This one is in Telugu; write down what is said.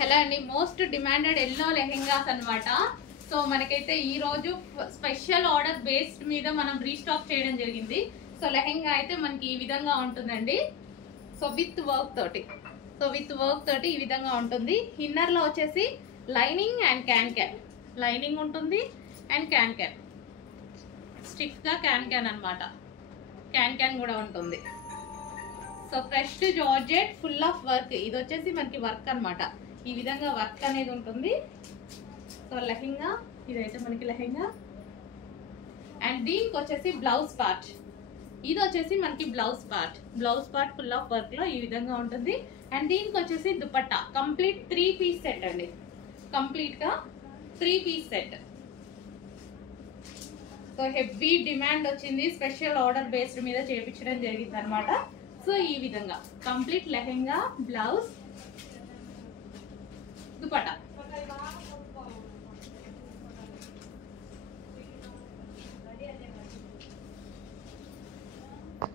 హలో అండి, మోస్ట్ డిమాండెడ్ ఎల్లో లెహెంగాస్ అన్నమాట. సో మనకైతే ఈ రోజు స్పెషల్ ఆర్డర్ బేస్డ్ మీద మనం రీస్టాక్ చేయడం జరిగింది. సో లెహెంగా అయితే మనకి ఈ విధంగా ఉంటుందండి. సో విత్ వర్క్ తోటి ఈ విధంగా ఉంటుంది. ఇన్నర్ లో వచ్చేసి లైనింగ్ అండ్ క్యాన్ లైనింగ్ ఉంటుంది అండ్ క్యాన్ స్టిఫ్ గా క్యాన్ అన్నమాట. క్యాన్ కూడా ఉంటుంది. So fresh georgette full of work. ఇది వచ్చేసి మనకి వర్క్ అన్నమాట. ఈ విధంగా వర్క్ అనేది ఉంటుంది. సో లెహెంగా ఇదైతే మనకి లెహెంగా అండ్ దీనికి వచ్చేసి బ్లౌజ్ పార్ట్. ఇది వచ్చేసి మనకి blouse part full of work లో ఈ విధంగా ఉంటుంది. అండ్ దీనికి వచ్చేసి దుపట్టా కంప్లీట్ 3 పీస్ సెట్ అండి. కంప్లీట్ గా 3 piece set. So heavy demand వచ్చింది, స్పెషల్ ఆర్డర్ బేస్డ్ మీద చేయించడం జరిగింది అనమాట. సో ఈ విధంగా కంప్లీట్ లెహెంగా, బ్లౌజ్